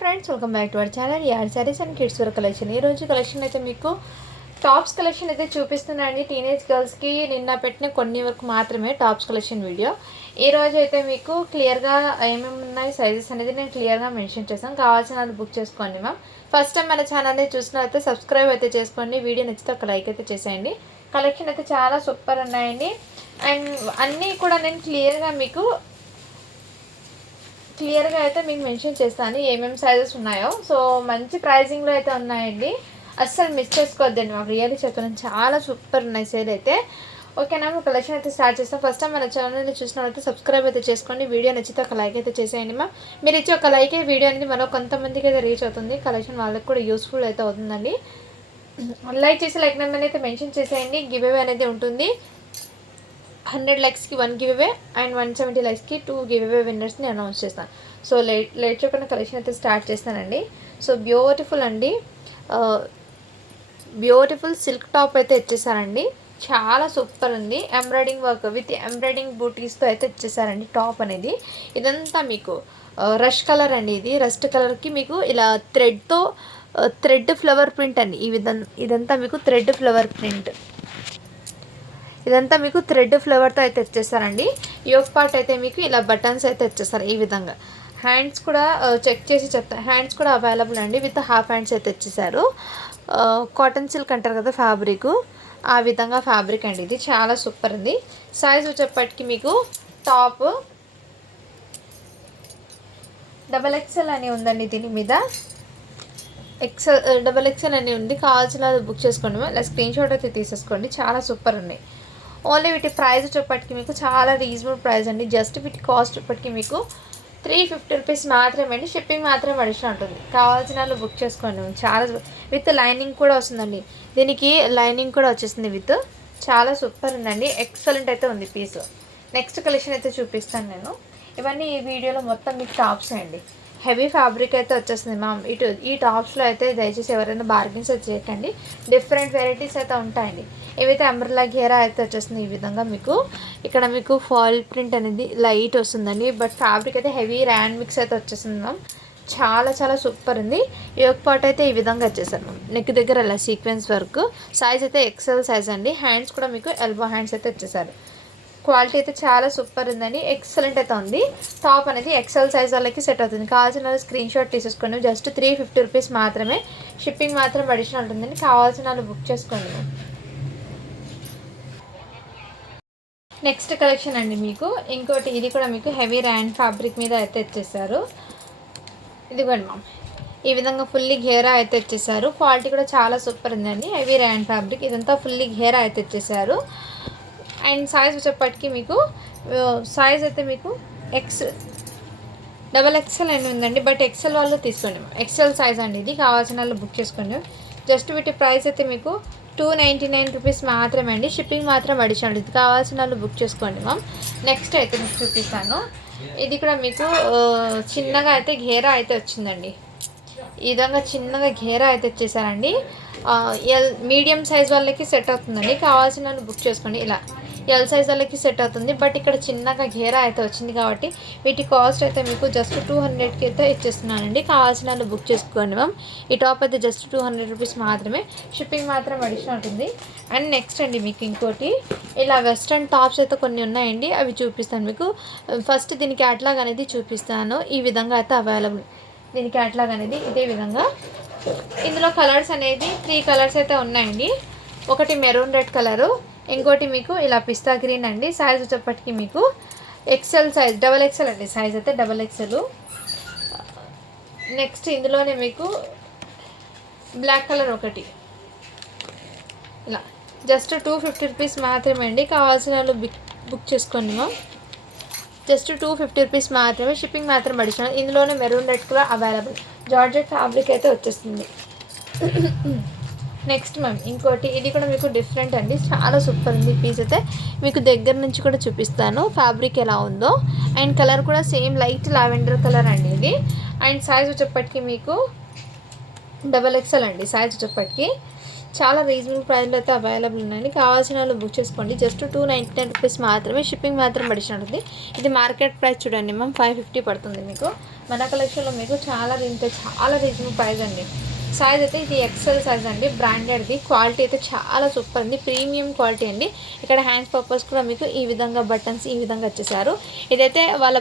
Friends welcome back to our channel add saris and kids wear collection. ఈరోజు collection అయితే మీకు tops collection అయితే చూపిస్తున్నానండి. టీనేజ్ గర్ల్స్కి నిన్న పెట్టిన కొన్ని వరకు మాత్రమే టాప్స్ కలెక్షన్ వీడియో. ఈరోజు అయితే మీకు క్లియర్గా ఏమేమి ఉన్నాయి సైజెస్ అనేది నేను క్లియర్గా మెన్షన్ చేస్తాను. కావాల్సిన వాళ్ళు బుక్ చేసుకోండి మ్యామ్. ఫస్ట్ టైం మన ఛానల్ని చూసినట్లయితే సబ్స్క్రైబ్ అయితే చేసుకోండి. వీడియో నచ్చితే ఒక లైక్ అయితే చేసేయండి. కలెక్షన్ అయితే చాలా సూపర్ ఉన్నాయండి. అండ్ అన్నీ కూడా నేను క్లియర్గా అయితే మీకు మెన్షన్ చేస్తాను ఏమేమి సైజెస్ ఉన్నాయో. సో మంచి ప్రైజింగ్లో అయితే ఉన్నాయండి, అస్సలు మిస్ చేసుకోవద్దండి. మాకు రియల్లీ చెప్తున్నాను, చాలా సూపర్ ఉన్నాయి సేల్ అయితే. ఓకేనా, మేము కలెక్షన్ అయితే స్టార్ట్ చేస్తాం. ఫస్ట్ టైం మన ఛానల్ని చూసినట్లయితే సబ్స్క్రైబ్ అయితే చేసుకోండి. వీడియో నచ్చితే ఒక లైక్ అయితే చేసేయండి మా. మీరు ఇచ్చే ఒక లైక్ వీడియో అనేది మరో కొంతమందికి అయితే రీచ్ అవుతుంది, కలెక్షన్ వాళ్ళకి కూడా యూస్ఫుల్ అయితే అవుతుందండి. లైక్ చేసి లైక్ నెంబర్ అయితే మెన్షన్ చేసేయండి. గివ్ అవే అనేది ఉంటుంది. 100 లైక్స్కి 1 గివ్ అవే అండ్ 170 లైక్స్కి 2 గివ్ అవే విన్నర్స్ని అనౌన్స్ చేస్తాను. సో లేట్ చెప్పిన కలెక్షన్ అయితే స్టార్ట్ చేస్తానండి. సో బ్యూటిఫుల్ అండి, బ్యూటిఫుల్ సిల్క్ టాప్ అయితే ఇచ్చేసారండి. చాలా సూపర్ ఉంది. ఎంబ్రాయిడింగ్ వర్క్ విత్ ఎంబ్రాయిడింగ్ బూటీస్తో అయితే ఇచ్చేసారండి టాప్ అనేది. ఇదంతా మీకు రష్ కలర్ అండి. ఇది రస్ట్ కలర్కి మీకు ఇలా థ్రెడ్ ఫ్లవర్ ప్రింట్ అండి. ఇదంతా మీకు థ్రెడ్ ఫ్లవర్ ప్రింట్. ఇదంతా మీకు థ్రెడ్ ఫ్లవర్తో అయితే ఇచ్చేస్తారండి. యోక్ పార్ట్ అయితే మీకు ఇలా బటన్స్ అయితే ఇచ్చేస్తారు ఈ విధంగా. హ్యాండ్స్ కూడా చెక్ చేసి చెప్తాను, హ్యాండ్స్ కూడా అవైలబుల్ అండి. విత్ హాఫ్ హ్యాండ్స్ అయితే ఇచ్చేసారు. కాటన్ సిల్క్ అంటారు కదా ఫ్యాబ్రిక్, ఆ విధంగా ఫ్యాబ్రిక్ అండి. ఇది చాలా సూపర్ ఉంది. సైజ్ వచ్చేప్పటికి మీకు టాప్ XXL అని ఉందండి. దీని మీద XXL అని ఉంది. కావాల్సిన బుక్ చేసుకోండి, ఇలా స్క్రీన్ షాట్ అయితే తీసేసుకోండి. చాలా సూపర్ ఉన్నాయి. ఓన్లీ వీటి ప్రైస్ వచ్చేప్పటికి మీకు చాలా రీజనబుల్ ప్రైస్ అండి. జస్ట్ వీటి కాస్ట్ వచ్చేప్పటికి మీకు 350 రూపీస్ మాత్రమే అండి. షిప్పింగ్ మాత్రం అడిషనల్ ఉంటుంది. కావాల్సిన వాళ్ళు బుక్ చేసుకోండి. చాలా విత్ లైనింగ్ కూడా వస్తుందండి. దీనికి లైనింగ్ కూడా వచ్చేసింది విత్. చాలా సూపర్ ఉందండి, ఎక్సలెంట్ అయితే ఉంది పీస్. నెక్స్ట్ కలెక్షన్ అయితే చూపిస్తాను నేను. ఇవన్నీ ఈ వీడియోలో మొత్తం మీకు టాప్స్ అండి. హెవీ ఫ్యాబ్రిక్ అయితే వచ్చేస్తుంది మ్యామ్. ఈ టాప్స్లో అయితే దయచేసి ఎవరైనా బార్గెన్స్ అయితే చేయకండి. డిఫరెంట్ వెరైటీస్ అయితే ఉంటాయండి. ఏవైతే అంబ్రెల్లా ఘేరా అయితే వచ్చేస్తుంది ఈ విధంగా మీకు. ఇక్కడ మీకు ఫాల్ ప్రింట్ అనేది లైట్ వస్తుందండి, బట్ ఫ్యాబ్రిక్ అయితే హెవీ ర్యాన్ మిక్స్ అయితే వచ్చేస్తుంది మ్యామ్. చాలా చాలా సూపర్ ఉంది. యోక్ పార్ట్ అయితే ఈ విధంగా వచ్చేసారు మ్యామ్. నెక్ దగ్గర ఇలా సీక్వెన్స్ వర్క్. సైజ్ అయితే XL సైజ్ అండి. హ్యాండ్స్ కూడా మీకు ఎల్బో హ్యాండ్స్ అయితే వచ్చేసారు. క్వాలిటీ అయితే చాలా సూపర్ ఉందండి, ఎక్సలెంట్ అయితే ఉంది. టాప్ అనేది XL సైజ్ వాళ్ళకి సెట్ అవుతుంది. కావాల్సిన స్క్రీన్ షాట్ తీసేసుకోండి. జస్ట్ 350 రూపీస్ మాత్రమే. షిప్పింగ్ మాత్రం అడిషనల్ ఉంటుందండి. కావాల్సిన వాళ్ళు బుక్ చేసుకోండి. నెక్స్ట్ కలెక్షన్ అండి మీకు ఇంకోటి. ఇది కూడా మీకు హెవీ ర్యాన్ ఫ్యాబ్రిక్ మీద అయితే ఇచ్చేసారు. ఇదిగోండి మ్యామ్, ఈ విధంగా ఫుల్లీ ఘేరా అయితే ఇచ్చేసారు. క్వాలిటీ కూడా చాలా సూపర్ ఉందండి. హెవీ ర్యాన్ ఫ్యాబ్రిక్, ఇదంతా ఫుల్లీ ఘేరా అయితే ఇచ్చేసారు. అండ్ సైజ్ వచ్చేప్పటికి మీకు సైజ్ అయితే మీకు XXL అని ఉందండి, బట్ XL వాళ్ళు తీసుకోండి. XL సైజ్ అండి ఇది. కావాల్సిన వాళ్ళు బుక్ చేసుకోండి. జస్ట్ వీటి ప్రైస్ అయితే మీకు 299 రూపీస్ మాత్రమే అండి. షిప్పింగ్ మాత్రం అడిషనల్. ఇది కావాల్సిన వాళ్ళు బుక్ చేసుకోండి మ్యామ్. నెక్స్ట్ అయితే మీకు చూపిస్తాను. ఇది కూడా మీకు చిన్నగా అయితే ఘేరా అయితే వచ్చిందండి. ఈ విధంగా చిన్నగా ఘేరా అయితే ఇచ్చేసారండి. మీడియం సైజ్ వాళ్ళకి సెట్ అవుతుందండి. కావాల్సిన వాళ్ళు బుక్ చేసుకోండి. ఇలా ఎల్ సైజ్ వాళ్ళకి సెట్ అవుతుంది, బట్ ఇక్కడ చిన్నగా ఘేరా అయితే వచ్చింది కాబట్టి వీటి కాస్ట్ అయితే మీకు జస్ట్ 200కి అయితే ఇచ్చేస్తున్నానండి. కావాల్సిన వాళ్ళు బుక్ చేసుకోండి మ్యామ్. ఈ టాప్ అయితే జస్ట్ 200 రూపీస్ మాత్రమే. షిప్పింగ్ మాత్రం అడిషనల్ ఉంటుంది. అండ్ నెక్స్ట్ అండి మీకు ఇంకోటి ఇలా వెస్ట్రన్ టాప్స్ అయితే కొన్ని ఉన్నాయండి, అవి చూపిస్తాను మీకు. ఫస్ట్ దీని క్యాటలాగ్ అనేది చూపిస్తాను. ఈ విధంగా అయితే అవైలబుల్ దీని క్యాటలాగ్ అనేది ఇదే విధంగా. ఇందులో కలర్స్ అనేది 3 కలర్స్ అయితే ఉన్నాయండి. ఒకటి మెరూన్ రెడ్ కలరు, ఇంకోటి మీకు ఇలా పిస్తా గ్రీన్ అండి. సైజ్ వచ్చేప్పటికి మీకు XL సైజ్, XXL అండి. సైజ్ అయితే XXL. నెక్స్ట్ ఇందులోనే మీకు బ్లాక్ కలర్ ఒకటి. ఇలా జస్ట్ 250 రూపీస్ మాత్రమే అండి. కావాల్సిన వాళ్ళు బుక్ చేసుకోండి మ్యామ్. జస్ట్ 250 రూపీస్ మాత్రమే. షిప్పింగ్ మాత్రం అడిషనల్. ఇందులోనే మెరూన్ రెడ్ కూడా అవైలబుల్. జార్జెట్ ఫ్యాబ్రిక్ అయితే వచ్చేస్తుంది. నెక్స్ట్ మ్యామ్ ఇంకోటి, ఇది కూడా మీకు డిఫరెంట్ అండి. చాలా సూపర్ ఉంది పీస్ అయితే. మీకు దగ్గర నుంచి కూడా చూపిస్తాను ఫ్యాబ్రిక్ ఎలా ఉందో. అండ్ కలర్ కూడా సేమ్ లైట్ లావెండర్ కలర్ అండి ఇది. అండ్ సైజ్ వచ్చేప్పటికి మీకు XXL అండి. సైజ్ వచ్చేప్పటికి చాలా రీజనబుల్ ప్రైస్లో అయితే అవైలబుల్ ఉన్నాయండి. కావాల్సిన వాళ్ళు బుక్ చేసుకోండి. జస్ట్ 299 రూపీస్ మాత్రమే. షిప్పింగ్ మాత్రం అడిషనల్ ఉంది. ఇది మార్కెట్ ప్రైస్ చూడండి మ్యామ్ 550 పడుతుంది మీకు. మన కలెక్షన్లో మీకు చాలా రీజనబుల్ ప్రైస్ అండి. సైజ్ అయితే ఇది ఎక్సెల్ సైజ్ అండి, బ్రాండెడ్ది. క్వాలిటీ అయితే చాలా సూపర్ ఉంది, ప్రీమియం క్వాలిటీ అండి. ఇక్కడ హ్యాండ్స్ పర్పస్ కూడా మీకు ఈ విధంగా బటన్స్ ఈ విధంగా వచ్చేసారు. ఇదైతే వాళ్ళ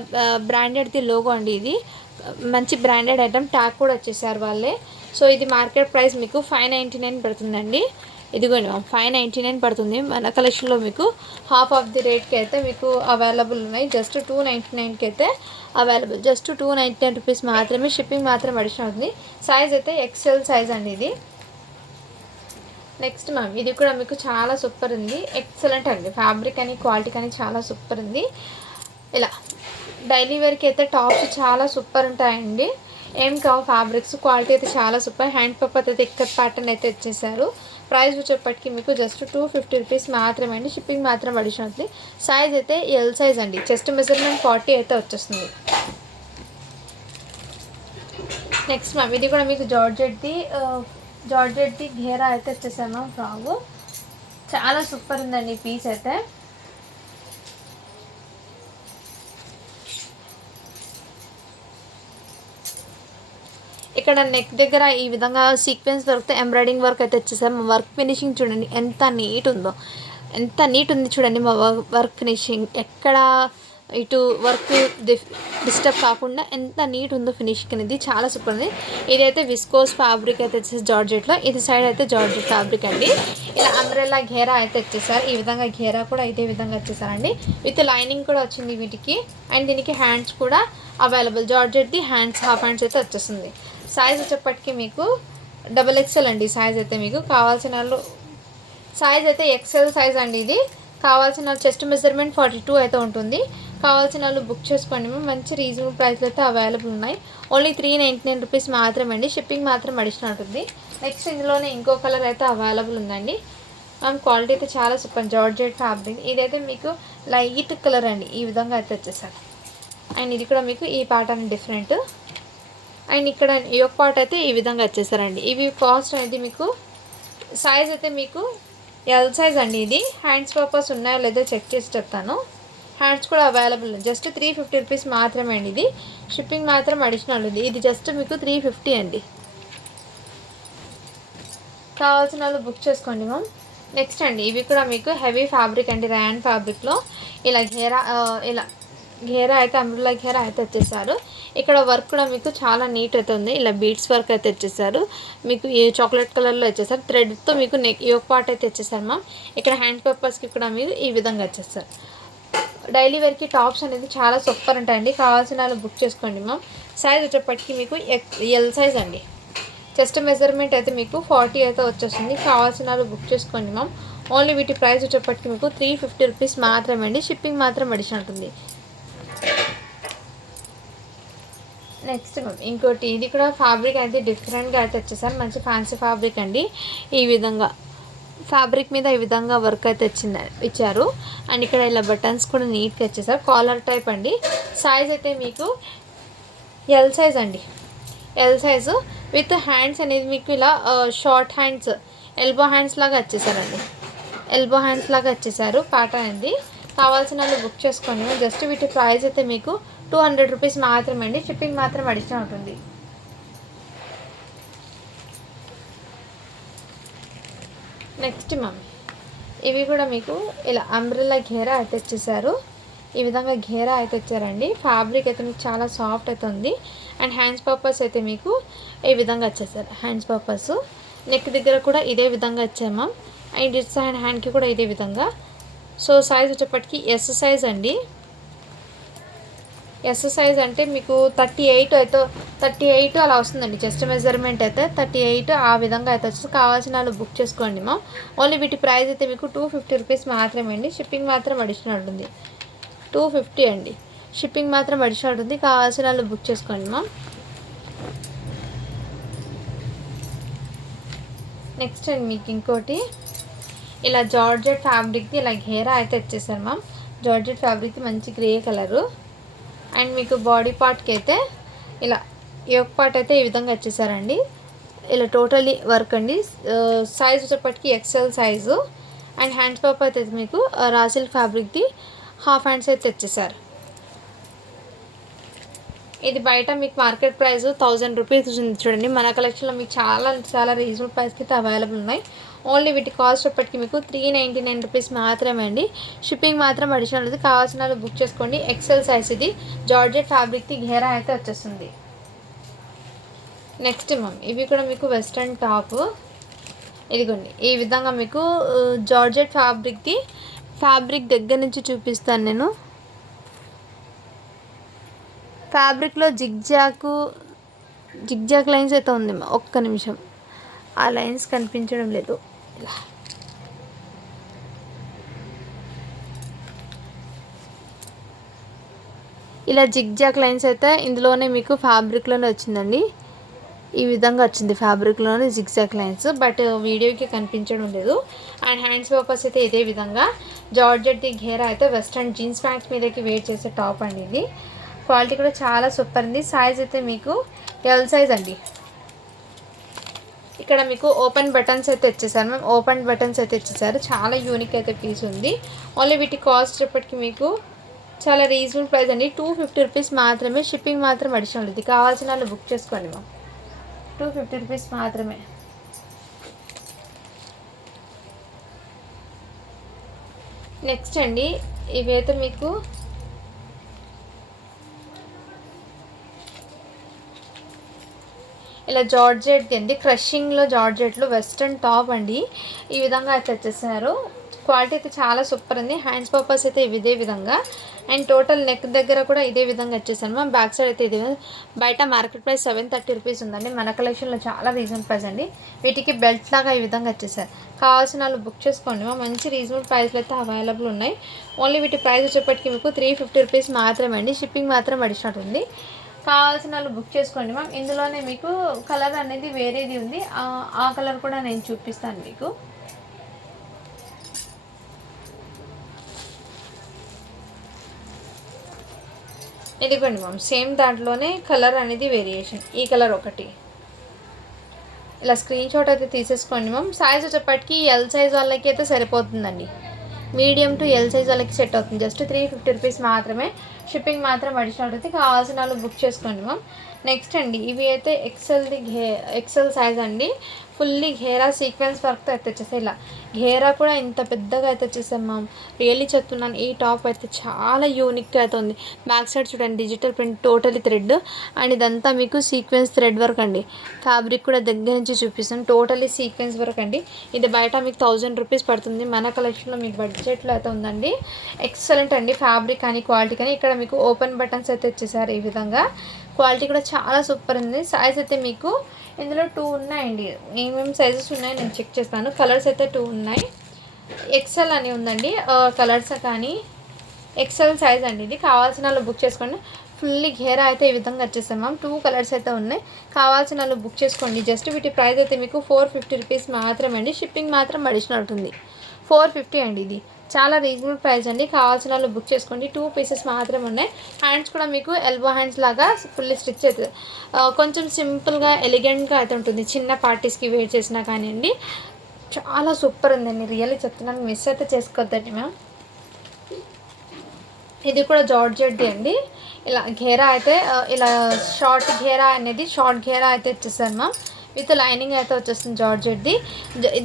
బ్రాండెడ్ది లోగో అండి. ఇది మంచి బ్రాండెడ్ ఐటమ్, ట్యాగ్ కూడా వచ్చేసారు వాళ్ళే. సో ఇది మార్కెట్ ప్రైస్ మీకు 599 పడుతుందండి. ఇదిగోండి 599 పడుతుంది. మన కలెక్షన్లో మీకు హాఫ్ ఆఫ్ ది రేట్కి అయితే మీకు అవైలబుల్ ఉన్నాయి. జస్ట్ 299కి అయితే అవైలబుల్, జస్ట్ 299 రూపీస్ మాత్రమే. షిప్పింగ్ మాత్రం అడిషన్ అవుతుంది. సైజ్ అయితే ఎక్సెల్ సైజ్ అండి ఇది. నెక్స్ట్ మ్యామ్ ఇది కూడా మీకు చాలా సూపర్ ఉంది, ఎక్సలెంట్ అండి. ఫ్యాబ్రిక్ అని క్వాలిటీ కానీ చాలా సూపర్ ఉంది. ఇలా డైలీ వేర్కి అయితే టాప్స్ చాలా సూపర్ ఉంటాయండి. ఏం కావు ఫ్యాబ్రిక్స్, క్వాలిటీ అయితే చాలా సూపర్. హ్యాండ్ పర్పస్ అయితే ఇక్కడ ప్యాటర్న్ అయితే ఇచ్చేసారు. ప్రైస్ వచ్చేప్పటికి మీకు జస్ట్ 250 రూపీస్ మాత్రమే అండి. షిప్పింగ్ మాత్రం అడిషన్ అవుతుంది. సైజ్ అయితే ఎల్ సైజ్ అండి. చెస్ట్ మెజర్మెంట్ 40 అయితే వచ్చేస్తుంది. నెక్స్ట్ మ్యామ్ ఇది కూడా మీకు జార్జెట్ది ఘేరా అయితే వచ్చేసాను. ఫ్రాగు చాలా సూపర్ ఉందండి పీస్ అయితే. ఇక్కడ నెక్ దగ్గర ఈ విధంగా సీక్వెన్స్ వర్క్తో ఎంబ్రాయిడింగ్ వర్క్ అయితే వచ్చేసారు. మా వర్క్ ఫినిషింగ్ చూడండి ఎంత నీట్ ఉందో, ఎంత నీట్ ఉంది చూడండి మా వర్క్ ఫినిషింగ్. ఎక్కడ ఇటు వర్క్ డిస్టర్బ్ కాకుండా ఎంత నీట్ ఉందో ఫినిషింగ్ అనేది, చాలా సూపర్ ఉంది. ఇదైతే విస్కోస్ ఫ్యాబ్రిక్ అయితే వచ్చేసి జార్జెట్లో, ఇది సైడ్ అయితే జార్జెట్ ఫ్యాబ్రిక్ అండి. ఇలా అంబ్రెల్లా ఘేరా అయితే వచ్చేసారు. ఈ విధంగా ఘేరా కూడా ఇదే విధంగా వచ్చేసారండి. విత్ లైనింగ్ కూడా వచ్చింది వీటికి. అండ్ దీనికి హ్యాండ్స్ కూడా అవైలబుల్, జార్జెట్ది హ్యాండ్స్ హాఫ్ హ్యాండ్స్ అయితే వచ్చేస్తుంది. సైజ్ వచ్చేప్పటికి మీకు XXL అండి. సైజ్ అయితే మీకు కావాల్సిన వాళ్ళు, సైజ్ అయితే ఎక్సెల్ సైజ్ అండి ఇది. కావాల్సిన చెస్ట్ మెజర్మెంట్ 42 అయితే ఉంటుంది. కావాల్సిన వాళ్ళు బుక్ చేసుకోండి. మంచి రీజనబుల్ ప్రైస్లో అయితే అవైలబుల్ ఉన్నాయి. ఓన్లీ 399 రూపీస్ మాత్రమే అండి. షిప్పింగ్ మాత్రం అడిషనల్ ఉంటుంది. నెక్స్ట్ ఇందులోనే ఇంకో కలర్ అయితే అవైలబుల్ ఉందండి. మ్యామ్ క్వాలిటీ అయితే చాలా సూపర్, జార్జెట్ ఫ్యాబ్రిక్. ఇదైతే మీకు లైట్ కలర్ అండి, ఈ విధంగా అయితే వచ్చేసారు. అండ్ ఇది కూడా మీకు ఈ ప్యాటర్న్ డిఫరెంట్. అండ్ ఇక్కడ ఈ ఒక పార్ట్ అయితే ఈ విధంగా వచ్చేసారండి. ఇవి కాస్ట్ అనేది మీకు సైజ్ అయితే మీకు ఎల్ సైజ్ అండి. ఇది హ్యాండ్స్ పర్పస్ ఉన్నాయో లేదో చెక్ చేసి చెప్తాను. హ్యాండ్స్ కూడా అవైలబుల్, జస్ట్ 350 రూపీస్ మాత్రమే అండి. ఇది షిప్పింగ్ మాత్రం అడిషనల్ ఉంది. ఇది జస్ట్ మీకు 350 అండి. కావాల్సిన వాళ్ళు బుక్ చేసుకోండి మ్యామ్. నెక్స్ట్ అండి ఇవి కూడా మీకు హెవీ ఫ్యాబ్రిక్ అండి, ర్యాన్ ఫ్యాబ్రిక్లో ఇలా ఘేరా అయితే అంబ్రెల్లా ఘేరా అయితే వచ్చేసారు. ఇక్కడ వర్క్ కూడా మీకు చాలా నీట్ అయితే ఉంది. ఇలా బీడ్స్ వర్క్ అయితే వచ్చేసారు. మీకు ఈ చాక్లెట్ కలర్లో వచ్చేసారు. థ్రెడ్తో మీకు నెక్ యోక్ పార్ట్ అయితే వచ్చేసారు మ్యామ్. ఇక్కడ హ్యాండ్ పర్పస్కి కూడా మీరు ఈ విధంగా వచ్చేస్తారు. డైలీ వేర్కి టాప్స్ అనేది చాలా సూపర్ ఉంటాయండి. కావాల్సిన వాళ్ళు బుక్ చేసుకోండి మ్యామ్. సైజ్ వచ్చేప్పటికి మీకు ఎల్ సైజ్ అండి. చెస్ట్ మెజర్మెంట్ అయితే మీకు 40 అయితే వచ్చేస్తుంది. కావాల్సిన వాళ్ళు బుక్ చేసుకోండి మ్యామ్. ఓన్లీ వీటి ప్రైస్ వచ్చేప్పటికి మీకు 350 రూపీస్ మాత్రమే అండి. షిప్పింగ్ మాత్రం అడిషన్ ఉంటుంది. నెక్స్ట్ ఇంకోటి ఇది కూడా ఫ్యాబ్రిక్ అయితే డిఫరెంట్గా అయితే వచ్చేసారు. మంచి ఫ్యాన్సీ ఫ్యాబ్రిక్ అండి. ఈ విధంగా ఫ్యాబ్రిక్ మీద ఈ విధంగా వర్క్ అయితే ఇచ్చారు. అండ్ ఇక్కడ ఇలా బటన్స్ కూడా నీట్గా వచ్చేసారు. కాలర్ టైప్ అండి. సైజ్ అయితే మీకు ఎల్ సైజ్ అండి. ఎల్ సైజు విత్ హ్యాండ్స్ అనేది మీకు ఇలా షార్ట్ హ్యాండ్స్, ఎల్బో హ్యాండ్స్ లాగా వచ్చేసారండి. ఎల్బో హ్యాండ్స్ లాగా వచ్చేసారు ప్యాటర్న్ అనేది. కావాల్సిన వాళ్ళు బుక్ చేసుకోండి. జస్ట్ వీటి ప్రైస్ అయితే మీకు 200 రూపీస్ మాత్రమే అండి. షిప్పింగ్ మాత్రం అడిషనల్ ఉంటుంది. నెక్స్ట్ మ్యామ్ ఇవి కూడా మీకు ఇలా అంబ్రెల్లా ఘేరా అయితే వచ్చేసారు. ఈ విధంగా ఘేరా అయితే వచ్చారండి. ఫ్యాబ్రిక్ అయితే మీకు చాలా సాఫ్ట్ అయితే ఉంది. అండ్ హ్యాండ్స్ పర్పస్ అయితే మీకు ఈ విధంగా వచ్చేసారు. హ్యాండ్స్ పర్పస్ నెక్ దగ్గర కూడా ఇదే విధంగా వచ్చాయి మ్యామ్. అండ్ ఇట్స్ హ్యాండ్కి కూడా ఇదే విధంగా. సో సైజ్ వచ్చేప్పటికి ఎస్ సైజ్ అండి. ఎస్ సైజ్ అంటే మీకు 38 అలా వస్తుందండి. చెస్ట్ మెజర్మెంట్ అయితే 38 ఆ విధంగా అయితే వచ్చేసి. కావాల్సిన వాళ్ళు బుక్ చేసుకోండి మా. ఓన్లీ వీటి ప్రైస్ అయితే మీకు 250 రూపీస్ మాత్రమే అండి. షిప్పింగ్ మాత్రం అడిషనల్ ఉంటుంది. 250 అండి. షిప్పింగ్ మాత్రం అడిషనల్ ఉంటుంది. కావాల్సిన వాళ్ళు బుక్ చేసుకోండి మా. నెక్స్ట్ అండి మీకు ఇంకోటి ఇలా జార్జెట్ ఫ్యాబ్రిక్ది ఇలా ఘేరా అయితే వచ్చేసారు మ్యామ్. జార్జెట్ ఫ్యాబ్రిక్ది మంచి గ్రే కలరు. అండ్ మీకు బాడీ పార్ట్కి అయితే ఇలా యోక్ పార్ట్ అయితే ఈ విధంగా వచ్చేసారండి. ఇలా టోటలీ వర్క్ అండి. సైజ్ వచ్చేప్పటికి XL size. And hands purpose అయితే మీకు రాసిల్ ఫ్యాబ్రిక్ది హాఫ్ హ్యాండ్స్ అయితే వచ్చేసారు. ఇది బయట మీకు మార్కెట్ ప్రైస్ 1000 రూపీస్ ఉంది చూడండి. మన కలెక్షన్లో మీకు చాలా చాలా రీజనబుల్ ప్రైస్కి అయితే అవైలబుల్ ఉన్నాయి. ఓన్లీ వీటి కాస్ట్ ఎప్పటికీ మీకు 399 రూపీస్ మాత్రమే అండి. షిప్పింగ్ మాత్రం అడిషనల్ ఉంది. కావాల్సిన వాళ్ళు బుక్ చేసుకోండి. ఎక్సెల్ సైజ్ ఇది జార్జెట్ ఫ్యాబ్రిక్ది ఘేరా అయితే వచ్చేస్తుంది. నెక్స్ట్ ఇవి కూడా మీకు వెస్ట్రన్ టాప్. ఇదిగోండి ఈ విధంగా మీకు జార్జెట్ ఫ్యాబ్రిక్ దగ్గర నుంచి చూపిస్తాను నేను. ఫ్యాబ్రిక్లో జిగ్జాక్ లైన్స్ అయితే ఉంది. ఒక్క నిమిషం, ఆ లైన్స్ కనిపించడం లేదు. ఇలా జిగ్జాక్ లైన్స్ అయితే ఇందులోనే మీకు ఫ్యాబ్రిక్లోనే వచ్చిందండి. ఈ విధంగా వచ్చింది ఫ్యాబ్రిక్లోనే జిగ్జాక్ లైన్స్, బట్ వీడియోకి కనిపించడం లేదు. అండ్ హ్యాండ్స్ పర్పస్ అయితే ఇదే విధంగా జార్జెట్ది ఘేరా అయితే వెస్ట్రన్ జీన్స్ ప్యాంట్స్ మీదకి వేర్ చేసే టాప్ అండి. ఇది క్వాలిటీ కూడా చాలా సూపర్ ఉంది. సైజ్ అయితే మీకు ఎల్ సైజ్ అండి. ఇక్కడ మీకు ఓపెన్ బటన్స్ అయితే ఇచ్చేసారు. ఓపెన్ బటన్స్ అయితే ఇచ్చేసారు. చాలా యూనిక్ అయితే పీస్ ఉంది. ఓన్లీ వీటి కాస్ట్ ఎప్పటికీ మీకు చాలా రీజనబుల్ ప్రైస్ అండి. 250 రూపీస్ మాత్రమే. షిప్పింగ్ మాత్రం అడిషనల్. ఇది కావాల్సిన వాళ్ళు బుక్ చేసుకోండి. 250 రూపీస్ మాత్రమే. నెక్స్ట్ అండి ఇవైతే మీకు ఇలా జార్జెట్ అండి, క్రషింగ్లో జార్జెట్లో వెస్ట్రన్ టాప్ అండి. ఈ విధంగా అయితే వచ్చేసారు. క్వాలిటీ అయితే చాలా సూపర్ ఉంది. హ్యాండ్స్ పర్పస్ అయితే ఇదే విధంగా అండ్ టోటల్ నెక్ దగ్గర కూడా ఇదే విధంగా వచ్చేసాను మ్యామ్. బ్యాక్ సైడ్ అయితే ఇదే. బయట మార్కెట్ ప్రైస్ 730 రూపీస్ ఉందండి. మన కలెక్షన్లో చాలా రీజనబుల్ ప్రైస్ అండి. వీటికి బెల్ట్ లాగా ఈ విధంగా వచ్చేసారు. కావాల్సిన వాళ్ళు బుక్ చేసుకోండి మ్యామ్. మంచి రీజనబుల్ ప్రైస్లో అయితే అవైలబుల్ ఉన్నాయి. ఓన్లీ వీటి ప్రైస్ వచ్చేప్పటికి మీకు 350 రూపీస్ మాత్రమే అండి. షిప్పింగ్ మాత్రం అడిషనల్ ఉంది. కావాల్సిన వాళ్ళు బుక్ చేసుకోండి మ్యామ్. ఇందులోనే మీకు కలర్ అనేది వేరేది ఉంది. ఆ కలర్ కూడా నేను చూపిస్తాను మీకు. ఇదిగోండి మ్యామ్, సేమ్ దాంట్లోనే కలర్ అనేది వేరియేషన్. ఈ కలర్ ఒకటి ఇలా స్క్రీన్ షాట్ అయితే తీసేసుకోండి మ్యామ్. సైజ్ వచ్చేప్పటికి ఎల్ సైజ్ వాళ్ళకి అయితే సరిపోతుందండి. మీడియం టు ఎల్ సైజ్ వాళ్ళకి సెట్ అవుతుంది. జస్ట్ 350 రూపీస్ మాత్రమే. షిప్పింగ్ మాత్రం అడిషనల్ అయితే. కావాల్సిన వాళ్ళు బుక్ చేసుకోండి మ్యామ్. నెక్స్ట్ అండి ఇవి అయితే ఎక్సెల్ సైజ్ అండి. ఫుల్లీ ఘేరా సీక్వెన్స్ వర్క్తో అయితే వచ్చేసాయి. ఇలా ఘేరా కూడా ఇంత పెద్దగా అయితే వచ్చేసాం మ్యామ్. రియల్లీ చెప్తున్నాను, ఈ టాప్ అయితే చాలా యూనిక్గా అయితే ఉంది. బ్యాక్ సైడ్ చూడండి digital print, totally thread and ఇదంతా మీకు సీక్వెన్స్ థ్రెడ్ వర్క్ అండి. ఫ్యాబ్రిక్ కూడా దగ్గర నుంచి చూపిస్తాను. టోటలీ సీక్వెన్స్ వర్క్ అండి. ఇది బయట మీకు 1000 రూపీస్ పడుతుంది. మన కలెక్షన్లో మీకు బడ్జెట్లో అయితే ఉందండి. ఎక్సలెంట్ అండి ఫ్యాబ్రిక్ కానీ క్వాలిటీ కానీ. ఇక్కడ మీకు ఓపెన్ బటన్స్ అయితే వచ్చేసారు. ఈ విధంగా క్వాలిటీ కూడా చాలా సూపర్ ఉంది. సైజ్ అయితే మీకు ఇందులో 2 ఉన్నాయండి. ఏమేమి సైజెస్ ఉన్నాయో నేను చెక్ చేస్తాను. కలర్స్ అయితే 2 ఉన్నాయి. ఎక్సెల్ అని ఉందండి కలర్స్ కానీ. ఎక్సెల్ సైజ్ అండి ఇది. కావాల్సిన వాళ్ళు బుక్ చేసుకోండి. ఫుల్లీ ఘేరా అయితే ఈ విధంగా వచ్చేస్తాం మ్యామ్. 2 కలర్స్ అయితే ఉన్నాయి. కావాల్సిన వాళ్ళు బుక్ చేసుకోండి. జస్ట్ వీటి ప్రైస్ అయితే మీకు 450 రూపీస్ మాత్రమే అండి. షిప్పింగ్ మాత్రం అడిషనల్ ఉంటుంది. 450 అండి. ఇది చాలా రీజనబుల్ ప్రైస్ అండి. కావాల్సిన వాళ్ళు బుక్ చేసుకోండి. 2 పీసెస్ మాత్రమే ఉన్నాయి. హ్యాండ్స్ కూడా మీకు ఎల్బో హ్యాండ్స్ లాగా ఫుల్లీ స్టిచ్ అవుతుంది. కొంచెం సింపుల్గా ఎలిగెంట్గా అయితే ఉంటుంది. చిన్న పార్టీస్కి వేర్ చేసినా కానివ్వండి. చాలా సూపర్ ఉందండి. రియల్లీ చెప్తున్నాను, మిస్ అయితే చేసుకోవద్దండి మ్యామ్. ఇది కూడా జార్జెట్ది అండి. ఇలా ఘేరా అయితే ఇలా షార్ట్ ఘేరా అయితే ఇచ్చేసాను మ్యామ్. విత్ లైనింగ్ అయితే వచ్చేస్తుంది జార్జెట్ది.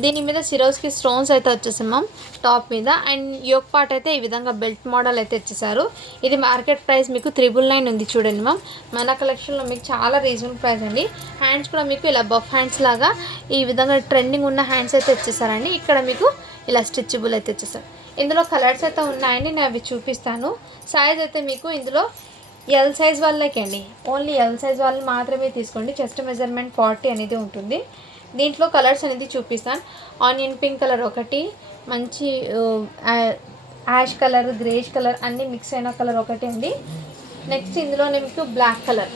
దీని మీద సిరోస్కి స్టోన్స్ అయితే వచ్చేసాం మ్యామ్ టాప్ మీద. అండ్ యోక్ పార్ట్ అయితే ఈ విధంగా బెల్ట్ మోడల్ అయితే ఇచ్చేసారు. ఇది మార్కెట్ ప్రైస్ మీకు 999 ఉంది చూడండి మ్యామ్. మన కలెక్షన్లో మీకు చాలా రీజనబుల్ ప్రైస్ అండి. హ్యాండ్స్ కూడా మీకు ఇలా బఫ్ హ్యాండ్స్ లాగా ఈ విధంగా ట్రెండింగ్ ఉన్న హ్యాండ్స్ అయితే ఇచ్చేసారండి. ఇక్కడ మీకు ఇలా స్టిచబుల్ అయితే ఇచ్చేసారు. ఇందులో కలర్స్ అయితే ఉన్నాయండి, నేను అవి చూపిస్తాను. సైజ్ అయితే మీకు ఇందులో ఎల్ సైజ్ వాళ్ళకి అండి. ఓన్లీ ఎల్ సైజ్ వాళ్ళు మాత్రమే తీసుకోండి. చెస్ట్ మెజర్మెంట్ 40 అనేది ఉంటుంది. దీంట్లో కలర్స్ అనేది చూపిస్తాను. ఆనియన్ పింక్ కలర్ ఒకటి, మంచి యాష్ కలర్, గ్రేష్ కలర్ అన్నీ మిక్స్ అయిన కలర్ ఒకటి అండి. నెక్స్ట్ ఇందులోనే మీకు బ్లాక్ కలర్.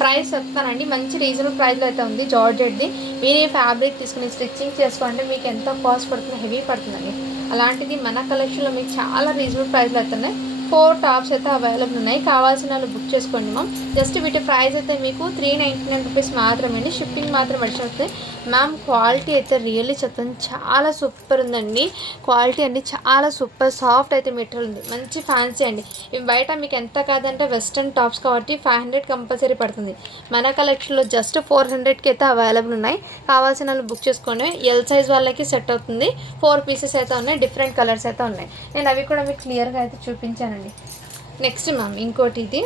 ప్రైస్ చెప్తానండి, మంచి రీజనబుల్ ప్రైస్లో అయితే ఉంది. జార్జెట్ది. మీరే ఫ్యాబ్రిక్ తీసుకుని స్టిచ్చింగ్ చేసుకోండి, మీకు ఎంత కాస్ట్ పడుతుంది, హెవీ పడుతుందండి. అలాంటిది మన కలెక్షన్లో మీకు చాలా రీజనబుల్ ప్రైస్లో అవుతున్నాయి. 4 టాప్స్ అయితే అవైలబుల్ ఉన్నాయి. కావాల్సిన వాళ్ళు బుక్ చేసుకోండి మ్యామ్. జస్ట్ వీటి ప్రైస్ అయితే మీకు 399 రూపీస్ మాత్రమే అండి. షిప్పింగ్ మాత్రం అడిషన్ అవుతుంది మ్యామ్. క్వాలిటీ అయితే రియల్లీ చెప్తాను, చాలా సూపర్ ఉందండి. క్వాలిటీ అండి చాలా సూపర్ సాఫ్ట్ అయితే మెటీరియల్ ఉంది, మంచి ఫ్యాన్సీ అండి. ఇవి బయట మీకు ఎంత కాదంటే వెస్ట్రన్ టాప్స్ కాబట్టి 500 కంపల్సరీ పడుతుంది. మన కలెక్షన్లో జస్ట్ 400కి అయితే అవైలబుల్ ఉన్నాయి. కావాల్సిన వాళ్ళు బుక్ చేసుకోండి. ఎల్ సైజ్ వాళ్ళకి సెట్ అవుతుంది. 4 పీసెస్ అయితే ఉన్నాయి, డిఫరెంట్ కలర్స్ అయితే ఉన్నాయి. నేను అవి కూడా మీకు క్లియర్గా అయితే చూపించానండి. నెక్స్ట్ మ్యామ్ ఇంకోటి, ఇది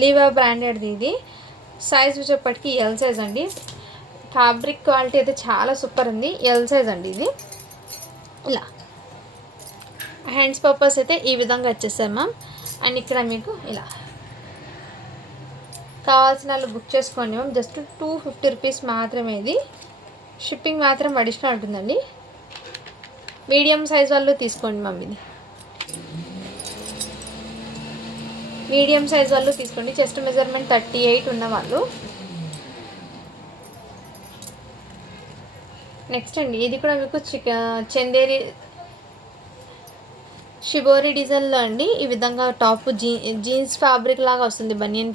లీవా బ్రాండెడ్ది. ఇది సైజ్ వచ్చేప్పటికి ఎల్ సైజ్ అండి. ఫ్యాబ్రిక్ క్వాలిటీ అయితే చాలా సూపర్ ఉంది. ఎల్ సైజ్ అండి ఇది. ఇలా హ్యాండ్స్ పర్పస్ అయితే ఈ విధంగా వచ్చేసాయి మ్యామ్. అండ్ ఇక్కడ మీకు ఇలా కావాల్సిన వాళ్ళు బుక్ చేసుకోండి మ్యామ్. జస్ట్ 250 రూపీస్ మాత్రమే. ఇది షిప్పింగ్ మాత్రం అడిషనల్ ఉంటుందండి. మీడియం సైజ్ వాళ్ళు తీసుకోండి మ్యామ్. ఇది మీడియం సైజ్ వాళ్ళు తీసుకోండి. చెస్ట్ మెజర్మెంట్ 38 ఉన్న వాళ్ళు. నెక్స్ట్ అండి, ఇది కూడా మీకు చందేరి షిబోరి డిజైన్లో అండి. ఈ విధంగా టాప్ జీన్స్ ఫ్యాబ్రిక్ లాగా వస్తుంది, బనియన్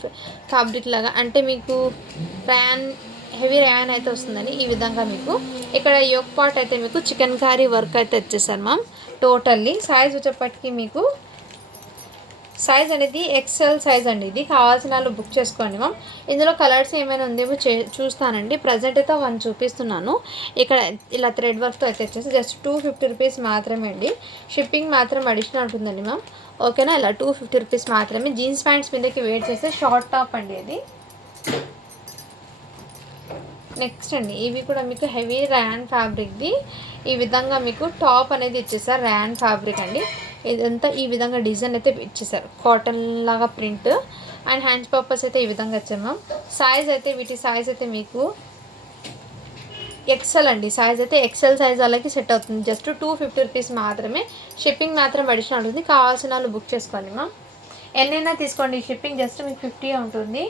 ఫ్యాబ్రిక్ లాగా. అంటే మీకు హెవీ ర్యాన్ అయితే వస్తుందండి. ఈ విధంగా మీకు ఇక్కడ యోక్ పార్ట్ అయితే మీకు చికెన్ కర్రీ వర్క్ అయితే వచ్చేసాను మ్యామ్. టోటల్లీ సైజ్ వచ్చేప్పటికి మీకు సైజ్ అనేది ఎక్సెల్ సైజ్ అండి. ఇది కావాల్సిన వాళ్ళు బుక్ చేసుకోండి మ్యామ్. ఇందులో కలర్స్ ఏమైనా ఉందేమో చూస్తానండి. ప్రజెంట్ అయితే 1 చూపిస్తున్నాను. ఇక్కడ ఇలా థ్రెడ్ వర్క్తో అయితే వచ్చేసి జస్ట్ 250 రూపీస్ మాత్రమే అండి. షిప్పింగ్ మాత్రం అడిషనల్ ఉంటుందండి మ్యామ్. ఓకేనా, ఇలా 250 రూపీస్ మాత్రమే. జీన్స్ ప్యాంట్స్ మీదకి వేట్ చేస్తే షార్ట్ టాప్ అండి ఇది. నెక్స్ట్ అండి, ఇవి కూడా మీకు హెవీ ర్యాన్ ఫ్యాబ్రిక్ది. ఈ విధంగా మీకు టాప్ అనేది ఇచ్చేసారు, ర్యాన్ ఫ్యాబ్రిక్ అండి. ఇదంతా ఈ విధంగా డిజైన్ అయితే ఇచ్చేసారు, కాటన్ లాగా ప్రింట్. అండ్ హ్యాండ్స్ పర్పస్ అయితే ఈ విధంగా వచ్చాము మ్యామ్. సైజ్ అయితే వీటి సైజ్ అయితే మీకు ఎక్సెల్ అండి. సైజ్ అయితే ఎక్సెల్ సైజ్ వాళ్ళకి సెట్ అవుతుంది. జస్ట్ 250 రూపీస్ మాత్రమే. షిప్పింగ్ మాత్రం అడిషనల్ ఉంటుంది. కావాల్సిన వాళ్ళు బుక్ చేసుకోండి మ్యామ్. ఎన్నైనా తీసుకోండి. షిప్పింగ్ జస్ట్ మీకు 50 ఉంటుంది.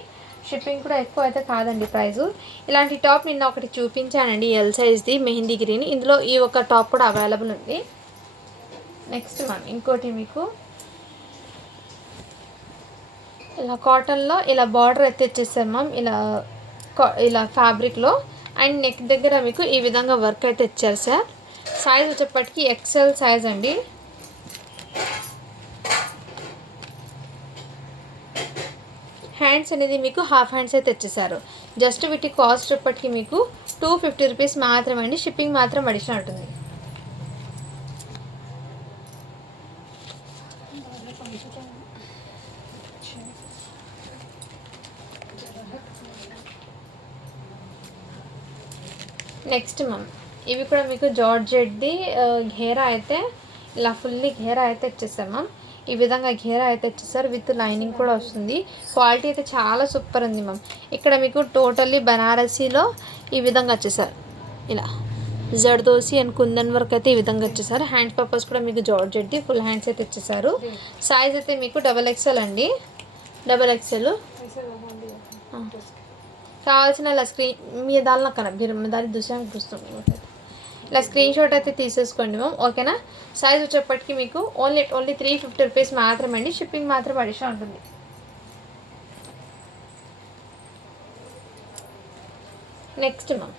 షిప్పింగ్ కూడా ఎక్కువ అయితే కాదండి ప్రైజు. ఇలాంటి టాప్ నిన్న ఒకటి చూపించానండి, ఎల్ సైజ్ది మెహందీ గ్రీన్. ఇందులో ఈ ఒక టాప్ కూడా అవైలబుల్ ఉంది. నెక్స్ట్ మ్యామ్ ఇంకోటి మీకు ఇలా కాటన్లో ఇలా బార్డర్ అయితే ఇచ్చేసాం మ్యామ్. ఇలా ఫ్యాబ్రిక్లో అండ్ నెక్ దగ్గర మీకు ఈ విధంగా వర్క్ అయితే ఇచ్చారు సార్. సైజ్ వచ్చేప్పటికి ఎక్సెల్ సైజ్ అండి. హ్యాండ్స్ అనేది మీకు హాఫ్ హ్యాండ్స్ అయితే ఇచ్చేసారు. జస్ట్ వీటి కాస్ట్ వచ్చేప్పటికి మీకు 250 రూపీస్ మాత్రమే అండి. షిప్పింగ్ మాత్రం అడిషనల్ ఉంటుంది. నెక్స్ట్ మ్యామ్ ఇవి కూడా మీకు జార్జెట్ది ఘేరా అయితే ఇలా ఫుల్లీ ఘేరా అయితే ఇచ్చేస్తాం మ్యామ్. ఈ విధంగా ఘేరా అయితే ఇచ్చేసారు, విత్ లైనింగ్ కూడా వస్తుంది. క్వాలిటీ అయితే చాలా సూపర్ ఉంది మ్యామ్. ఇక్కడ మీకు టోటల్లీ బనారసీలో ఈ విధంగా వచ్చేసారు, ఇలా జర్దోసి అండ్ కుందన్ వర్క్ అయితే ఈ విధంగా వచ్చేసారు. హ్యాండ్ పర్పస్ కూడా మీకు జార్జెట్ది ఫుల్ హ్యాండ్స్ అయితే ఇచ్చేసారు. సైజ్ అయితే మీకు XXL అండి, XXL. కావాల్సిన ఇలా స్క్రీన్ మీ దాని కన్నా మీరు దాని దృశ్యానికి చూస్తుంది ఇలా స్క్రీన్ షాట్ అయితే తీసేసుకోండి మ్యామ్. ఓకేనా. సైజ్ వచ్చేప్పటికి మీకు ఓన్లీ 350 రూపీస్ మాత్రమే అండి. షిప్పింగ్ మాత్రం అడిషనల్ ఉంటుంది. నెక్స్ట్ మ్యామ్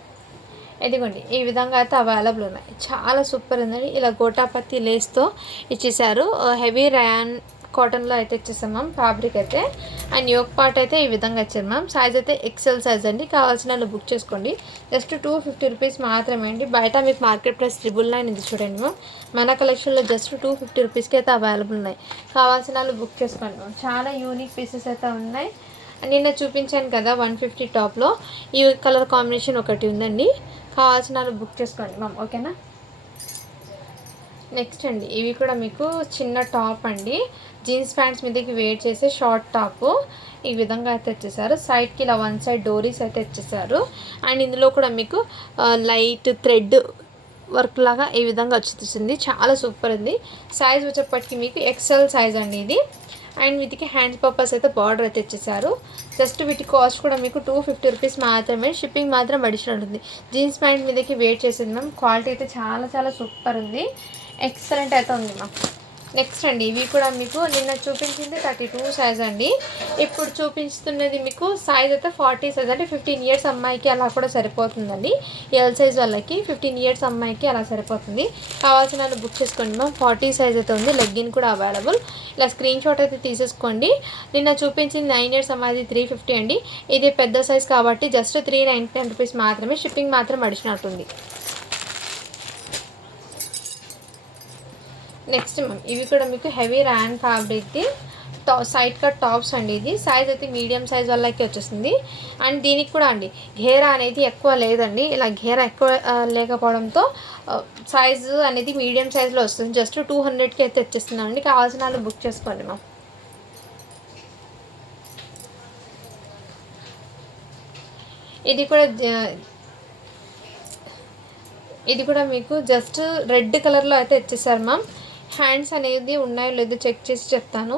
ఇదిగోండి ఈ విధంగా అయితే అవైలబుల్ ఉన్నాయి. చాలా సూపర్ ఉందండి. ఇలా గోటాపత్తి లేస్తో ఇచ్చేసారు. హెవీ ర్యాన్ కాటన్లో అయితే ఇచ్చేసాం మ్యామ్ ఫ్యాబ్రిక్ అయితే. అండ్ యోక్ పార్ట్ అయితే ఈ విధంగా ఇచ్చారు మ్యామ్. సైజ్ అయితే XL సైజ్ అండి. కావాల్సిన వాళ్ళు బుక్ చేసుకోండి. జస్ట్ 250 రూపీస్ మాత్రమే అండి. బయట మీకు మార్కెట్ ప్రైస్ 999 ఇది చూడండి మ్యామ్. మన కలెక్షన్లో జస్ట్ 250 రూపీస్కి అయితే అవైలబుల్ ఉన్నాయి. కావాల్సిన వాళ్ళు బుక్ చేసుకోండి మ్యామ్. చాలా యూనిక్ పీసెస్ అయితే ఉన్నాయి. నిన్న చూపించాను కదా 150 టాప్లో ఈ కలర్ కాంబినేషన్ ఒకటి ఉందండి. కావాల్సిన వాళ్ళు బుక్ చేసుకోండి మ్యామ్. ఓకేనా. నెక్స్ట్ అండి ఇవి కూడా మీకు చిన్న టాప్ అండి. జీన్స్ ప్యాంట్స్ మీదకి వేర్ చేసే షార్ట్ టాప్ ఈ విధంగా అయితే వచ్చేసారు. సైడ్కి ఇలా 1 సైడ్ డోరీస్ అయితే వచ్చేసారు. అండ్ ఇందులో కూడా మీకు లైట్ థ్రెడ్ వర్క్ లాగా ఈ విధంగా వచ్చేసింది. చాలా సూపర్ ఉంది. సైజ్ వచ్చేప్పటికి మీకు XL సైజ్ అండి ఇది. అండ్ వీటికి హ్యాండ్స్ పర్పస్ అయితే బార్డర్ అయితే ఇచ్చేసారు. జస్ట్ వీటి కాస్ట్ కూడా మీకు 250 రూపీస్ మాత్రమే. షిప్పింగ్ మాత్రం అడిషనల్ ఉంటుంది. జీన్స్ ప్యాంట్ మీదకి వేర్ చేసింది మ్యామ్. క్వాలిటీ అయితే చాలా చాలా సూపర్ ఉంది. ఎక్సలెంట్ అయితే ఉంది మ్యామ్. నెక్స్ట్ అండి ఇవి కూడా మీకు నిన్న చూపించింది 32 సైజ్ అండి. ఇప్పుడు చూపిస్తున్నది మీకు సైజ్ అయితే 40 సైజ్, అంటే 15 ఇయర్స్ అమ్మాయికి అలా కూడా సరిపోతుందండి. ఎల్ సైజ్ వాళ్ళకి 15 ఇయర్స్ అమ్మాయికి అలా సరిపోతుంది. కావాల్సిన వాళ్ళు బుక్ చేసుకోండి మ్యామ్. 40 సైజ్ అయితే ఉంది. లెగ్గిన్ కూడా అవైలబుల్. ఇలా స్క్రీన్ షాట్ అయితే తీసేసుకోండి. నిన్న చూపించింది 9 ఇయర్స్ అమ్మాయిది 350 అండి. ఇది పెద్ద సైజ్ కాబట్టి జస్ట్ 399 రూపీస్ మాత్రమే. షిప్పింగ్ మాత్రం అడిషనల్ ఉంటుంది. నెక్స్ట్ మ్యామ్ ఇవి కూడా మీకు హెవీ ర్యాన్ ఫ్యాబ్రిక్ది సైడ్ కట్ టాప్స్ అండి. ఇది సైజ్ అయితే మీడియం సైజ్ వాళ్ళకి వచ్చేస్తుంది. అండ్ దీనికి కూడా అండి ఘేరా అనేది ఎక్కువ లేదండి. ఇలా ఘేరా ఎక్కువ లేకపోవడంతో సైజు అనేది మీడియం సైజ్లో వస్తుంది. జస్ట్ 200కి అయితే వచ్చేస్తుందండి. కావాల్సిన వాళ్ళు బుక్ చేసుకోండి మ్యామ్. ఇది కూడా మీకు జస్ట్ రెడ్ కలర్లో అయితే ఇచ్చేసారు మ్యామ్. హ్యాండ్స్ అనేది ఉన్నాయో లేదో చెక్ చేసి చెప్తాను.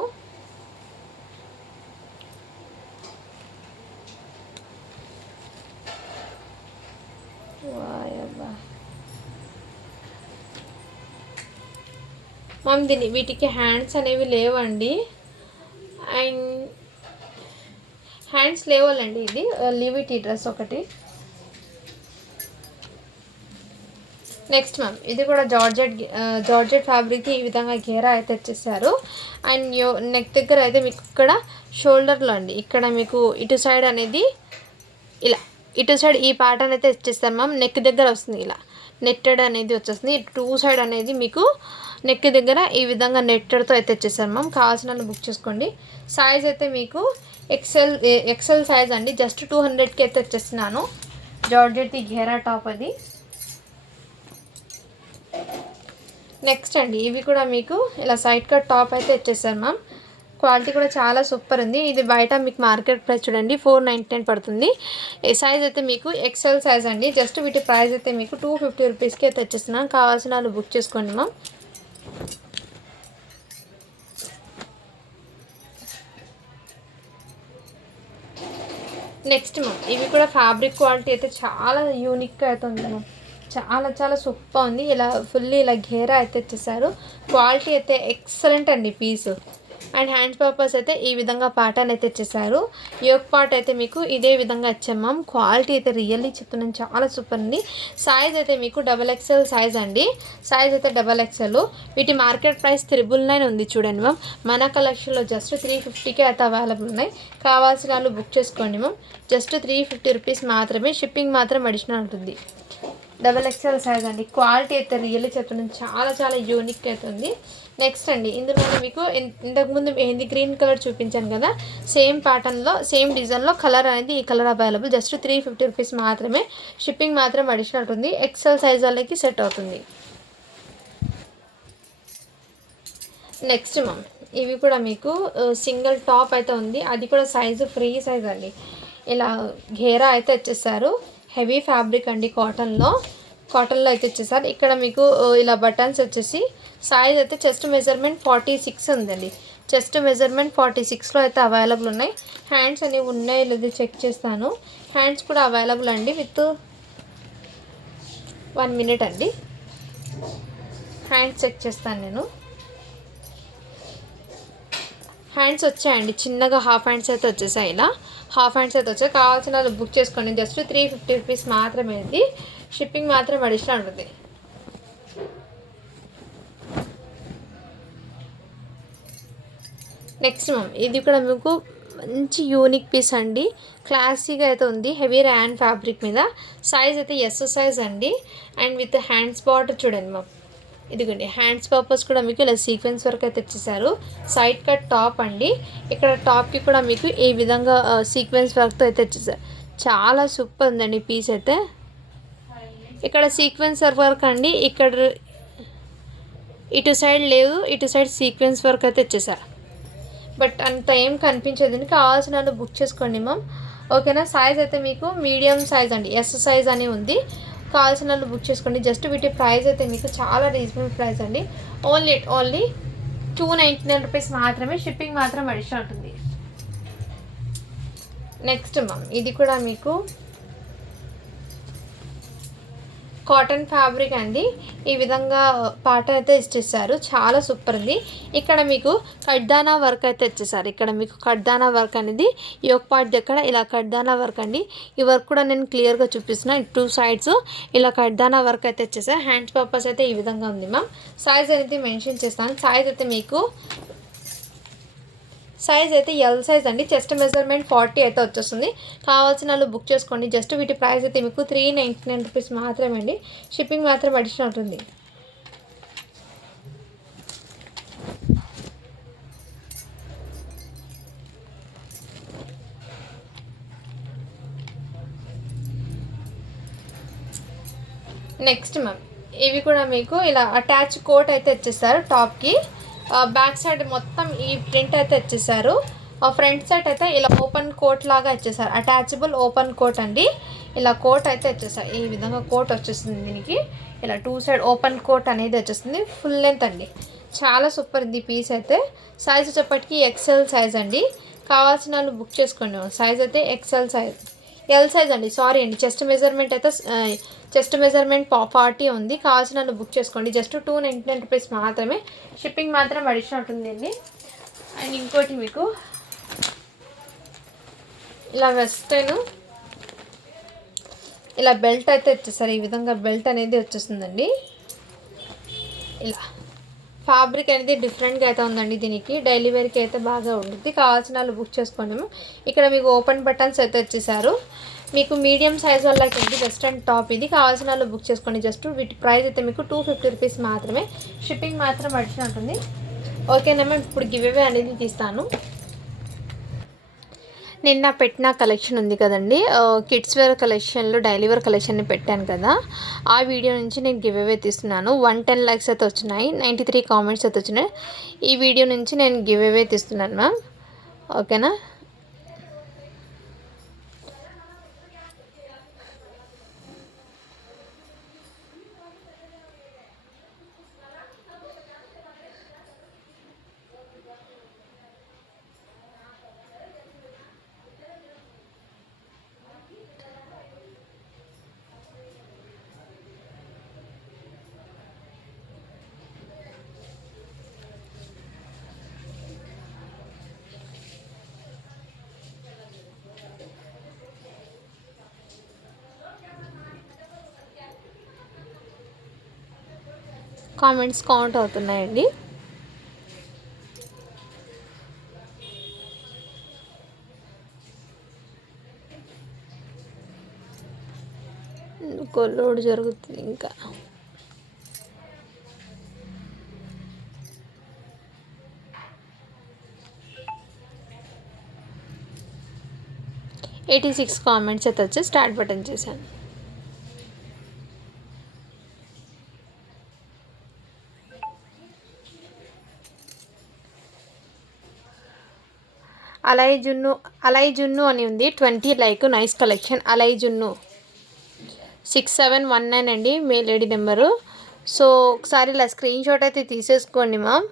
మ్యామ్ వీటికి హ్యాండ్స్ అనేవి లేవండి. అండ్ హ్యాండ్స్ లేవాలండి. ఇది లివిటీ డ్రెస్ ఒకటి. నెక్స్ట్ మ్యామ్ ఇది కూడా జార్జెట్ ఫ్యాబ్రిక్కి ఈ విధంగా ఘేరా అయితే వచ్చేసారు. అండ్ నెక్ దగ్గర అయితే మీకు ఇక్కడ షోల్డర్లో అండి ఇక్కడ మీకు ఇటు సైడ్ అనేది ఇలా ఇటు సైడ్ ఈ ప్యాటర్న్ అయితే ఇచ్చేస్తారు మ్యామ్. నెక్ దగ్గర వస్తుంది ఇలా నెట్టెడ్ అనేది వచ్చేస్తుంది. టూ సైడ్ అనేది మీకు నెక్ దగ్గర ఈ విధంగా నెట్టెడ్తో అయితే వచ్చేసారు మ్యామ్. కావాల్సిన బుక్ చేసుకోండి. సైజ్ అయితే మీకు ఎక్సెల్ సైజ్ అండి. జస్ట్ 200కి అయితే వచ్చేస్తున్నాను. జార్జెట్ ఘేరా టాప్ అది. నెక్స్ట్ అండి ఇవి కూడా మీకు ఇలా సైడ్ కట్ టాప్ అయితే ఇచ్చేసారు మ్యామ్. క్వాలిటీ కూడా చాలా సూపర్ ఉంది. ఇది బయట మీకు మార్కెట్ ప్రైస్ చూడండి 499 పడుతుంది. సైజ్ అయితే మీకు ఎక్సెల్ సైజ్ అండి. జస్ట్ వీటి ప్రైస్ అయితే మీకు 250 రూపీస్కి అయితే వచ్చేస్తున్నాను. కావాల్సిన వాళ్ళు బుక్ చేసుకోండి మ్యామ్. నెక్స్ట్ మ్యామ్ ఇవి కూడా ఫ్యాబ్రిక్ క్వాలిటీ అయితే చాలా యూనిక్గా అయితే ఉంది మ్యామ్. చాలా సూపర్ ఉంది. ఇలా ఫుల్లీ ఇలా ఘేరా అయితే ఇచ్చేసారు. క్వాలిటీ అయితే ఎక్సలెంట్ అండి పీస్. అండ్ హ్యాండ్స్ పర్పస్ అయితే ఈ విధంగా ప్యాటర్న్ అయితే ఇచ్చేసారు. యోక్ పార్ట్ అయితే మీకు ఇదే విధంగా ఇచ్చాం మ్యామ్. క్వాలిటీ అయితే రియల్లీ చెప్తున్నాను చాలా సూపర్ ఉంది. సైజ్ అయితే మీకు XXL సైజ్ అండి. సైజ్ అయితే XXL. వీటి మార్కెట్ ప్రైస్ 999 ఉంది చూడండి మ్యామ్. మన కలెక్షన్లో జస్ట్ 350కే అయితే అవైలబుల్ ఉన్నాయి. కావాల్సిన వాళ్ళు బుక్ చేసుకోండి మ్యామ్. జస్ట్ 350 రూపీస్ మాత్రమే. షిప్పింగ్ మాత్రం అడిషనల్ ఉంటుంది. XXL సైజ్ అండి. క్వాలిటీ అయితే రియల్లీ చెప్తున్నాను చాలా యూనిక్ అయితే ఉంది. నెక్స్ట్ అండి ఇందులోనే మీకు ఇంతకుముందు మెహందీ గ్రీన్ కలర్ చూపించాను కదా, సేమ్ ప్యాటర్న్లో సేమ్ డిజైన్లో కలర్ అనేది ఈ కలర్ అవైలబుల్. జస్ట్ 350 రూపీస్ మాత్రమే. షిప్పింగ్ మాత్రం అడిషనల్ ఉంటుంది. ఎక్సెల్ సైజ్ వాళ్ళకి సెట్ అవుతుంది. నెక్స్ట్ మ్యామ్ ఇవి కూడా మీకు సింగిల్ టాప్ అయితే ఉంది. అది కూడా సైజు ఫ్రీ సైజ్ అండి. ఇలా ఘేరా అయితే వచ్చేసారు. హెవీ ఫ్యాబ్రిక్ అండి. కాటన్లో అయితే వచ్చేసారు. ఇక్కడ మీకు ఇలా బటన్స్ వచ్చేసి సైజ్ అయితే చెస్ట్ మెజర్మెంట్ 46 ఉందండి. చెస్ట్ మెజర్మెంట్ 46లో అయితే అవైలబుల్ ఉన్నాయి. హ్యాండ్స్ అనేవి ఉన్నాయో లేదో చెక్ చేస్తాను. హ్యాండ్స్ కూడా అవైలబుల్ అండి. విత్ 1 మినిట్ అండి. హ్యాండ్స్ చెక్ చేస్తాను నేను. హ్యాండ్స్ వచ్చాయండి. చిన్నగా హాఫ్ హ్యాండ్స్ అయితే వచ్చేసాయి. ఇలా హాఫ్ హ్యాండ్స్ అయితే వచ్చాయి. కావాల్సిన వాళ్ళు బుక్ చేసుకోండి. జస్ట్ 350 రూపీస్ మాత్రమే. ఇది షిప్పింగ్ మాత్రం అడిషనల్ ఉంటుంది. నెక్స్ట్ మ్యామ్ ఇది కూడా మీకు మంచి యూనిక్ పీస్ అండి. క్లాసీగా అయితే ఉంది. హెవీ ర్యాన్ ఫ్యాబ్రిక్ మీద. సైజ్ అయితే ఎస్ సైజ్ అండి. అండ్ విత్ హ్యాండ్స్ బార్డర్ చూడండి మ్యామ్. ఇదిగోండి హ్యాండ్స్ పర్పస్ కూడా మీకు ఇలా సీక్వెన్స్ వర్క్ అయితే ఇచ్చేసారు. సైడ్ కట్ టాప్ అండి. ఇక్కడ టాప్కి కూడా మీకు ఈ విధంగా సీక్వెన్స్ వర్క్తో అయితే ఇచ్చేసారు. చాలా సూపర్ ఉందండి పీస్ అయితే. ఇక్కడ సీక్వెన్స్ వర్క్ అండి. ఇక్కడ ఇటు సైడ్ లేదు, ఇటు సైడ్ సీక్వెన్స్ వర్క్ అయితే ఇచ్చేసారు. బట్ అంత ఏం కనిపించదండి. కావాల్సిన వాళ్ళు బుక్ చేసుకోండి మ్యామ్. ఓకేనా. సైజ్ అయితే మీకు మీడియం సైజ్ అండి. ఎస్ సైజ్ అని ఉంది. కావాల్సిన వాళ్ళు బుక్ చేసుకోండి. జస్ట్ వీటి ప్రైస్ అయితే మీకు చాలా రీజనబుల్ ప్రైస్ అండి. ఓన్లీ 299 రూపీస్ మాత్రమే. షిప్పింగ్ మాత్రం అడిషనల్ ఉంటుంది. నెక్స్ట్ మ్యామ్ ఇది కూడా మీకు కాటన్ ఫ్యాబ్రిక్ అండి. ఈ విధంగా పార్ట్ అయితే ఇచ్చేసారు, చాలా సూపర్ ఉంది. ఇక్కడ మీకు కడ్దానా వర్క్ అయితే ఇచ్చేసారు. ఇక్కడ మీకు కడ్దానా వర్క్ అనేది యోక్ పార్ట్ దగ్గర ఇలా కడ్దానా వర్క్ అండి. ఈ వర్క్ కూడా నేను క్లియర్గా చూపిస్తున్నా. 2 సైడ్స్ ఇలా కడ్దానా వర్క్ అయితే ఇచ్చేసారు. హ్యాండ్స్ పర్పస్ అయితే ఈ విధంగా ఉంది మ్యామ్. సైజ్ అనేది మెన్షన్ చేస్తాను. సైజ్ అయితే మీకు సైజ్ అయితే ఎల్ సైజ్ అండి. చెస్ట్ మెజర్మెంట్ 40 అయితే వచ్చేస్తుంది. కావాల్సిన వాళ్ళు బుక్ చేసుకోండి. జస్ట్ వీటి ప్రైస్ అయితే మీకు 399 రూపీస్ మాత్రమే అండి. షిప్పింగ్ మాత్రం అడిషనల్ ఉంటుంది. నెక్స్ట్ మ్యామ్, ఇవి కూడా మీకు ఇలా అటాచ్ కోట్ అయితే ఇచ్చేస్తారు. టాప్కి బ్యాక్ సైడ్ మొత్తం ఈ ప్రింట్ అయితే ఇచ్చేసారు. ఫ్రంట్ సైడ్ అయితే ఇలా ఓపెన్ కోట్ లాగా ఇచ్చేసారు. అటాచబుల్ ఓపెన్ కోట్ అండి. ఇలా కోట్ అయితే ఇచ్చేసారు. ఈ విధంగా కోట్ వచ్చేస్తుంది. దీనికి ఇలా 2 సైడ్ ఓపెన్ కోట్ అనేది వచ్చేస్తుంది. ఫుల్ లెంత్ అండి. చాలా సూపర్ ఉంది పీస్ అయితే. సైజ్ వచ్చేప్పటికి ఎక్సెల్ సైజ్ అండి. కావాల్సిన వాళ్ళు బుక్ చేసుకోండి. సైజ్ అయితే ఎక్సెల్ సైజ్, ఎల్ సైజ్ అండి. సారీ అండి, చెస్ట్ మెజర్మెంట్ అయితే చెస్ట్ మెజర్మెంట్ 40 ఉంది. కావాల్సిన వాళ్ళు బుక్ చేసుకోండి. జస్ట్ 299 రూపీస్ మాత్రమే. షిప్పింగ్ మాత్రం అడిషనల్ ఉంటుందండి. అండ్ ఇంకోటి మీకు ఇలా వెస్టర్న్ ఇలా బెల్ట్ అయితే వచ్చేసారు. ఈ విధంగా బెల్ట్ అనేది వచ్చేస్తుందండి. ఇలా ఫ్యాబ్రిక్ అనేది డిఫరెంట్గా అయితే ఉందండి. దీనికి డైలీ వేర్కి అయితే బాగా ఉంటుంది. కావాల్సిన వాళ్ళు బుక్ చేసుకోండి. ఇక్కడ మీకు ఓపెన్ బటన్స్ అయితే వచ్చేసారు. మీకు మీడియం సైజ్ వాళ్ళకి ఉంది వెస్ట్రన్ టాప్. ఇది కావాల్సిన వాళ్ళు బుక్ చేసుకోండి. జస్ట్ వీటి ప్రైస్ అయితే మీకు 250 రూపీస్ మాత్రమే. షిప్పింగ్ మాత్రం అడిషనల్ ఉంటుంది. ఓకేనా, ఇప్పుడు గివ్ అవే అనేది తీస్తాను. నిన్న పెట్టిన కలెక్షన్ ఉంది కదండి, కిడ్స్ వేర్ కలెక్షన్లో డైలీ వేర్ కలెక్షన్ని పెట్టాను కదా, ఆ వీడియో నుంచి నేను గివ్ అవే తీస్తున్నాను. 110 లైక్స్ అయితే వచ్చినాయి, 93 కామెంట్స్ అయితే వచ్చినాయి. ఈ వీడియో నుంచి నేను గివ్ అవే తీస్తున్నాను మ్యామ్. ఓకేనా, కామెంట్స్ కౌంట్ అవుతున్నాయండి. లోడ్ జరుగుతుంది ఇంకా. ఎయిటీ 86 కామెంట్స్ అయితే వచ్చి స్టార్ట్ బటన్ చేశాను. అలై జున్ను అని ఉంది. 20 లైక్. Nice collection. అలై జున్ను 6719 అండి మెయిల్ ఐడి నెంబరు. సో ఒకసారి ఇలా స్క్రీన్ షాట్ అయితే తీసేసుకోండి మ్యామ్.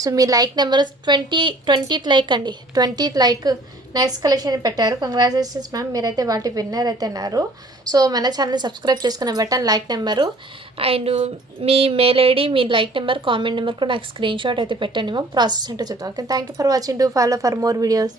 సో మీ లైక్ నెంబరు 20 లైక్ అండి. 20 లైక్. నైస్ కలెక్షన్ పెట్టారు. కంగ్రాచులేషన్స్ మ్యామ్, మీరైతే వాటి విన్నర్ అయితే అన్నారు. సో మన ఛానల్ సబ్స్క్రైబ్ చేసుకునే button like number and me mail ID, me like number, comment number కూడా నాకు స్క్రీన్ షాట్ అయితే పెట్టండి మ్యామ్. ప్రాసెస్ అంటే చూద్దాం. Okay, thank you for watching. Do follow for more videos.